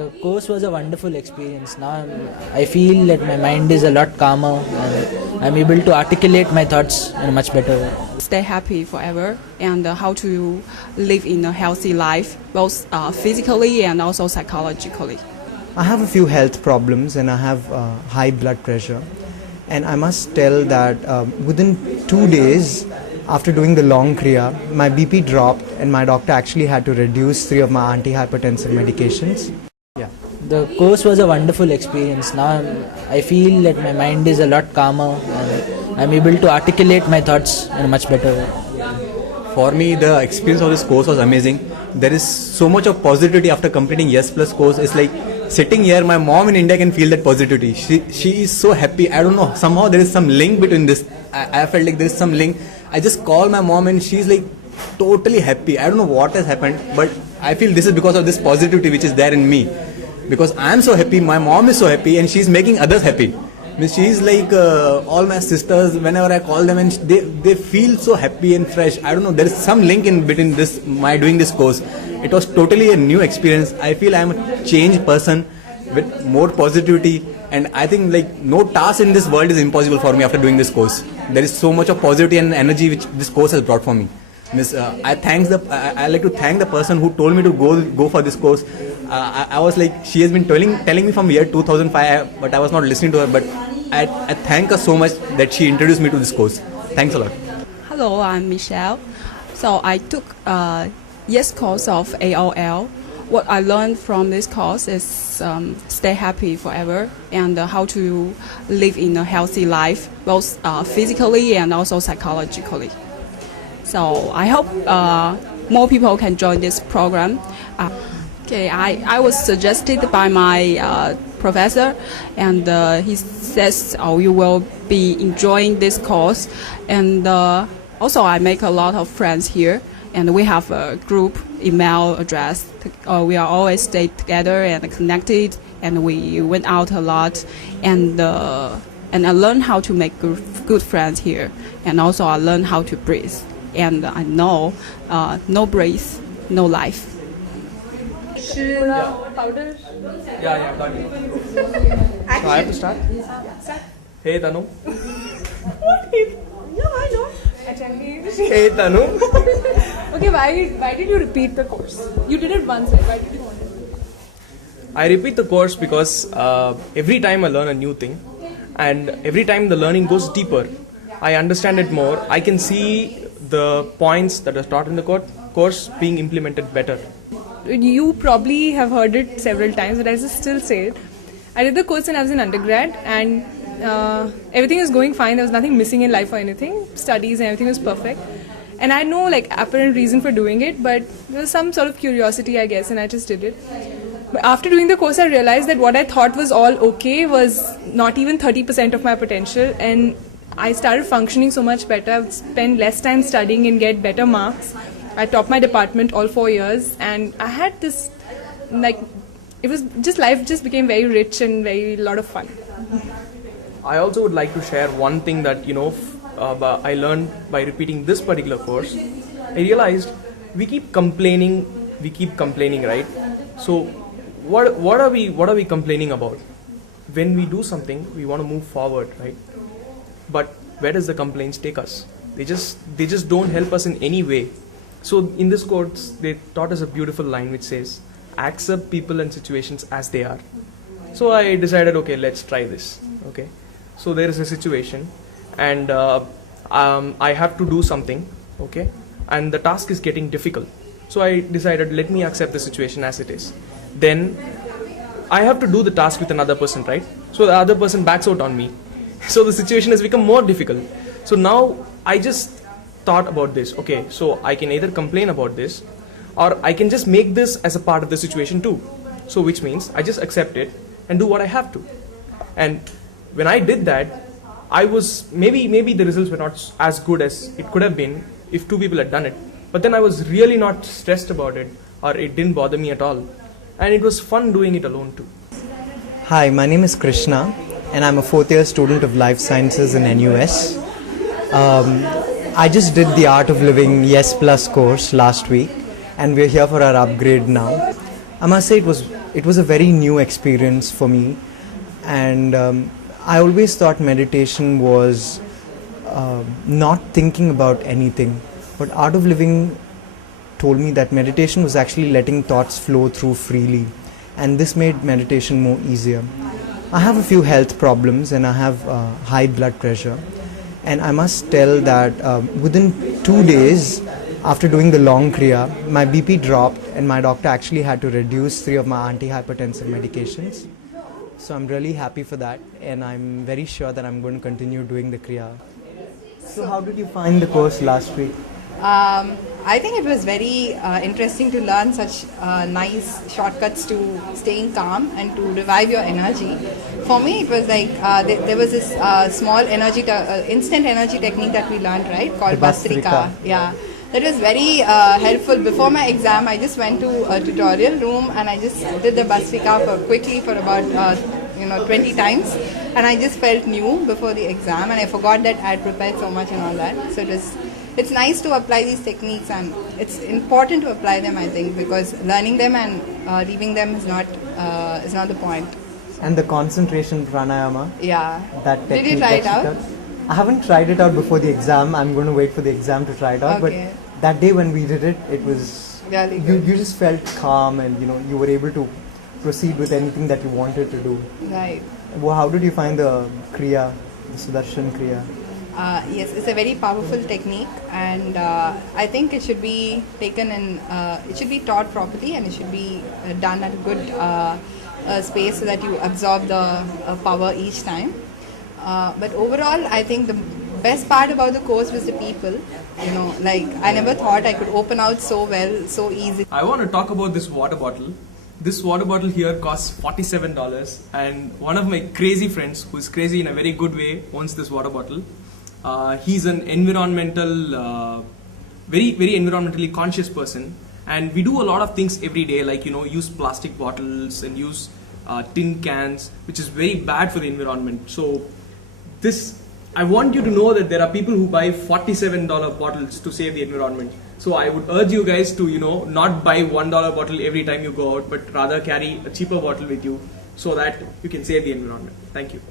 The course was a wonderful experience. Now I feel that my mind is a lot calmer and I'm able to articulate my thoughts in a much better way. Stay happy forever and how to live in a healthy life, both physically and also psychologically. I have a few health problems and I have high blood pressure. And I must tell that within 2 days after doing the long Kriya, my BP dropped and my doctor actually had to reduce 3 of my antihypertensive medications. Yeah. The course was a wonderful experience. Now I feel that my mind is a lot calmer and I'm able to articulate my thoughts in a much better way. For me, the experience of this course was amazing. There is so much of positivity after completing Yes Plus course. It's like sitting here, my mom in India can feel that positivity. She is so happy. I don't know, somehow there is some link between this. I felt like there is some link. I just call my mom and she's like totally happy. I don't know what has happened, but I feel this is because of this positivity which is there in me. Because I am so happy, my mom is so happy, and she's making others happy. Means she's like all my sisters, whenever I call them, and they feel so happy and fresh. I don't know, there is some link in between this, my doing this course. It was totally a new experience. I feel I am a changed person with more positivity, and I think like no task in this world is impossible for me after doing this course. There is so much of positivity and energy which this course has brought for me. I like to thank the person who told me to go for this course. I was like, she has been telling me from year 2005, but I was not listening to her. But I thank her so much that she introduced me to this course. Thanks a lot. Hello, I'm Michelle. So I took Yes course of AOL. What I learned from this course is stay happy forever and how to live in a healthy life, both physically and also psychologically. So I hope more people can join this program. I was suggested by my professor, and he says, you will be enjoying this course. And also I make a lot of friends here, and we have a group email address. We are always stay together and connected, and we went out a lot. And I learned how to make good friends here, and also I learned how to breathe. And I know no breath, no life. Powder? Yeah, got it. So I have to start? Hey Tanu. Yeah, why not? Hey Tanu. Okay, why did you repeat the course? You did it once, right? Why did you want to do it? I repeat the course because every time I learn a new thing, and every time the learning goes deeper, I understand it more. I can see the points that are taught in the course being implemented better. You probably have heard it several times, but I just still say it. I did the course when I was in undergrad, and everything was going fine. There was nothing missing in life or anything. Studies and everything was perfect. And I had no apparent reason for doing it, but there was some sort of curiosity, I guess, and I just did it. But after doing the course, I realized that what I thought was all okay was not even 30% of my potential, and I started functioning so much better. I would spend less time studying and get better marks. I topped my department all 4 years, and I had this, it was just, life just became very rich and very lot of fun. I also would like to share one thing that I learned by repeating this particular course. I realized we keep complaining, right? So what are we complaining about? When we do something, we want to move forward, right? But where does the complaints take us? They just don't help us in any way. So in this course, they taught us a beautiful line which says, accept people and situations as they are. So I decided, okay, let's try this. Okay, so there is a situation, and I have to do something. Okay, and the task is getting difficult. So I decided, let me accept the situation as it is. Then I have to do the task with another person, right? So the other person backs out on me. So the situation has become more difficult. So now I just thought about this. Okay, so I can either complain about this, or I can just make this as a part of the situation too. So which means I just accept it and do what I have to. And when I did that, I was maybe the results were not as good as it could have been if 2 people had done it. But then I was really not stressed about it, or it didn't bother me at all. And it was fun doing it alone too. Hi, my name is Krishna, and I'm a 4th year student of Life Sciences in NUS. I just did the Art of Living Yes Plus course last week, and we're here for our upgrade now. I must say it was it was a very new experience for me, and I always thought meditation was not thinking about anything, but Art of Living told me that meditation was actually letting thoughts flow through freely, and this made meditation more easier. I have a few health problems and I have high blood pressure, and I must tell that within 2 days after doing the long Kriya, my BP dropped and my doctor actually had to reduce 3 of my antihypertensive medications. So I'm really happy for that, and I'm very sure that I'm going to continue doing the Kriya. So how did you find the course last week? I think it was very interesting to learn such nice shortcuts to staying calm and to revive your energy. For me, it was like there was this small energy, instant energy technique that we learned, right, called The Bhastrika. Bhastrika. Yeah, that was very helpful. Before my exam, I just went to a tutorial room and I just did the Bhastrika quickly for about 20 times, and I just felt new before the exam, and I forgot that I had prepared so much and all that. So it's nice to apply these techniques, and it's important to apply them, I think, because learning them and leaving them is not the point. And the concentration pranayama, Yeah. that Did technique you try it that she out? does. I haven't tried it out before the exam. I'm going to wait for the exam to try it out. Okay. But that day when we did it, it was Really you, good. you just felt calm, and you were able to proceed with anything that you wanted to do. Right. Well, how did you find the Kriya, the Sudarshan Kriya? Yes, it's a very powerful technique, and I think it should be taken it should be taught properly, and it should be done at a good space so that you absorb the power each time. But overall, I think the best part about the course was the people. Like I never thought I could open out so well, so easy. I want to talk about this water bottle. This water bottle here costs $47, and one of my crazy friends, who is crazy in a very good way, owns this water bottle. He's an environmental, very environmentally conscious person, and we do a lot of things every day, like use plastic bottles and use tin cans, which is very bad for the environment. So I want you to know that there are people who buy $47 bottles to save the environment. So I would urge you guys to not buy $1 bottle every time you go out, but rather carry a cheaper bottle with you so that you can save the environment. Thank you.